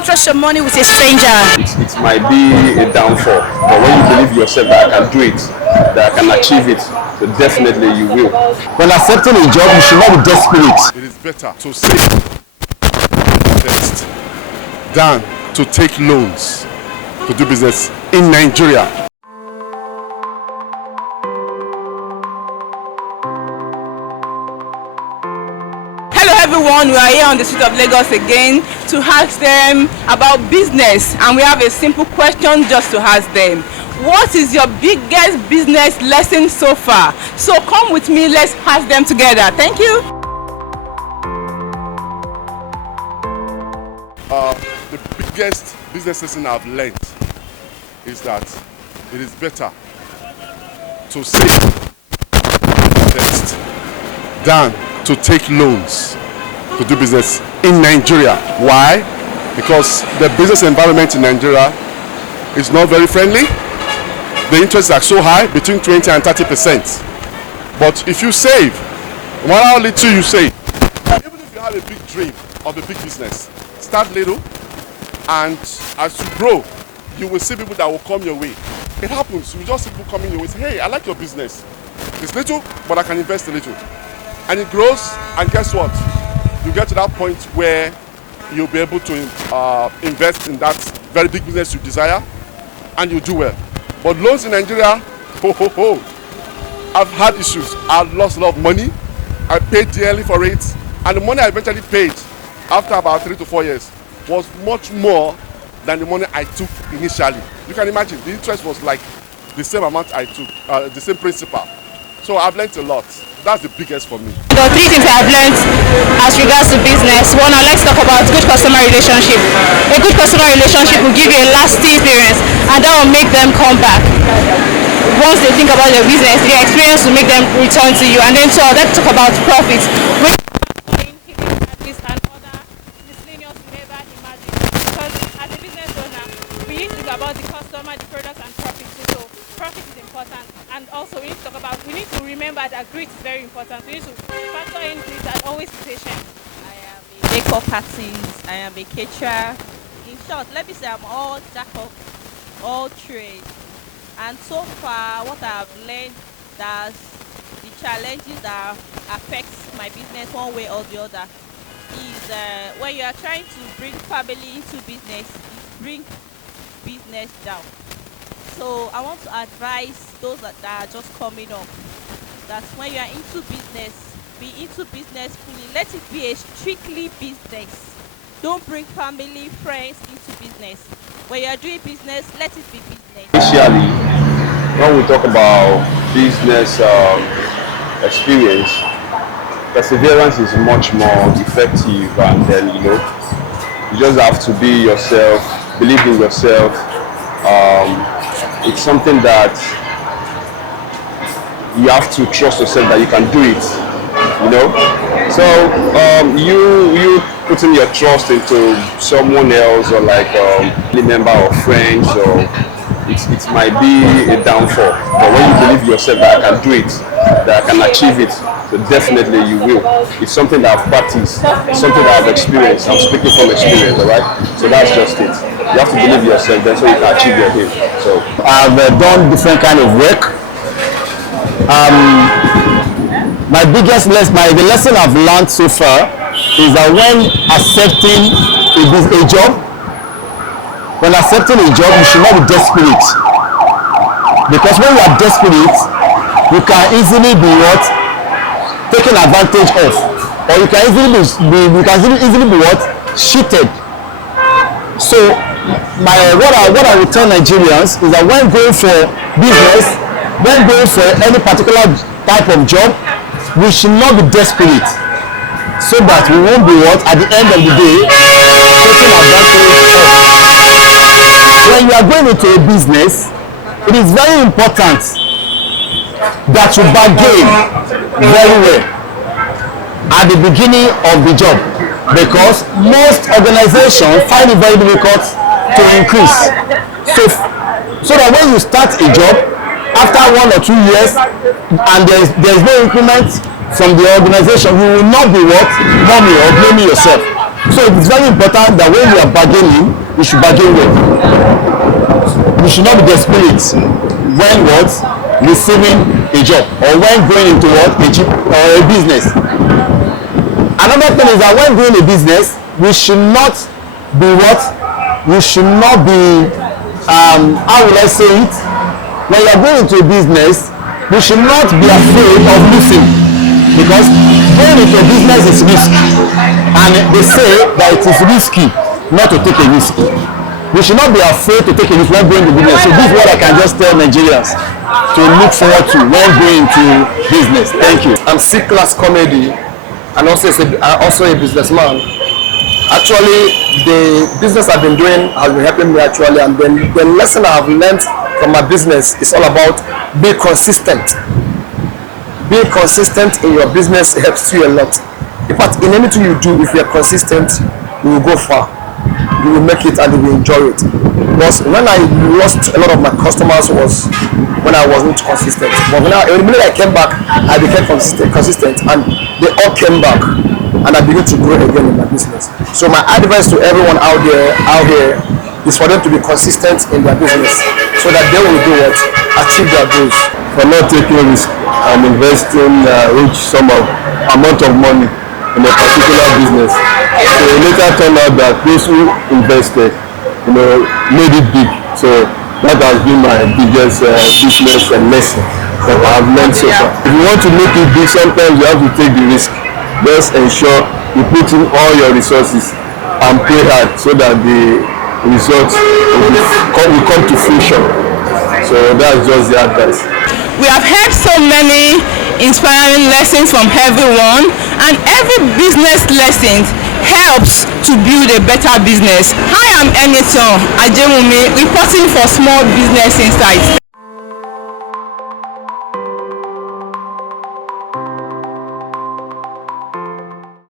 Don't trust your money with a stranger. It might be a downfall, but when you believe yourself that I can do it, that I can achieve it, so definitely you will. When accepting a job, you should not be desperate. It is better to save first than to take loans to do business in Nigeria. Hello everyone, we are here on the street of Lagos again to ask them about business, and we have a simple question just to ask them. What is your biggest business lesson so far? So come with me, let's ask them together. Thank you. The biggest business lesson I've learned is that it is better to save first than to take loans to do business in Nigeria. Why? Because the business environment in Nigeria is not very friendly. The interests are so high, between 20 and 30%. But if you save, no matter how little you save, even if you have a big dream of a big business, start little, and as you grow, you will see people that will come your way. It happens, you just see people coming your way, say, hey, I like your business. It's little, but I can invest a little. And it grows, and guess what? You get to that point where you'll be able to invest in that very big business you desire, and you do well. But loans in Nigeria, I've had issues. I've lost a lot of money. I paid dearly for it, and the money I eventually paid after about 3 to 4 years was much more than the money I took initially. You can imagine, the interest was like the same amount I took, the same principal. So I've learned a lot. That's the biggest for me. There are 3 things I've learned as regards to business. One, I'd like to talk about good customer relationship. A good customer relationship will give you a lasting experience, and that will make them come back. Once they think about your business, their experience will make them return to you. And then so I'd like to talk about profits. About the customer, the product, and profit. So profit is important, and also we need to remember that grit is very important. We need to factor in grit and always be patient. I am a makeup artist, I am a caterer. In short, let me say I'm all jack of all trades. And so far, what I have learned, that the challenges that affect my business one way or the other is when you are trying to bring family into business, bring business down. So I want to advise those that are just coming up that when you are into business, be into business fully. Let it be a strictly business. Don't bring family, friends into business. When you are doing business, let it be business. Initially, when we talk about business experience, perseverance is much more effective, and then you just have to be yourself. Believe in yourself. It's something that you have to trust yourself that you can do it. So you putting your trust into someone else, or like a member or friends, or it might be a downfall. But when you believe yourself that I can do it, that I can achieve it, so definitely you will. It's something that I've practiced, it's something that I've experienced. I'm speaking from experience, alright? So that's just it. You have to believe yourself, then so you can achieve your aim. So I've done different kind of work. The lesson I've learned so far is that when accepting a job, you should not be desperate. Because when you are desperate, you can easily be taken advantage of, or you can easily be cheated. So what I would tell Nigerians is that when going for business, when going for any particular type of job, we should not be desperate, so that we won't be at the end of the day taking advantage of. When you are going into a business, it is very important that you bargain very well at the beginning of the job, because most organizations find it very difficult to increase. So that when you start a job, after 1 or 2 years, and there is no increment from the organization, you will not be money or blaming yourself. So it is very important that when you are bargaining, you should bargain well. You should not be desperate when what receiving a job or when going into what a business. Another thing is that when doing a business, we should not be what? We should not be how will I say it? When you are going into a business, we should not be afraid of losing, because going into a business is risky, and they say that it is risky not to take a risk. We should not be afraid to take a risk when going into business. So this is what I can just tell Nigerians to look forward to when going into business. Thank you. I'm C-class comedy and also a businessman. Actually, the business I've been doing has been helping me actually, and then the lesson I've learned from my business is all about being consistent. Being consistent in your business helps you a lot. In fact, in anything you do, if you are consistent, you will go far. You will make it and you will enjoy it. Because when I lost a lot of my customers was when I wasn't consistent. But when I came back, I became consistent, and they all came back, and I began to grow again in my business. So my advice to everyone out here is for them to be consistent in their business, so that they will do what? Achieve their goals. For not taking risk and investing huge sum of amount of money in a particular business. So it later turned out that those who invested, made it big. So that has been my biggest business lesson that I have learned so far. If you want to make it big, sometimes you have to take the risk. Just ensure you put in all your resources and pray hard so that the results will come to fruition. So that's just the advice. We have heard so many inspiring lessons from everyone, and every business lesson helps to build a better business. Hi, I'm Eniton Ajewumi, reporting for Small Business Insights.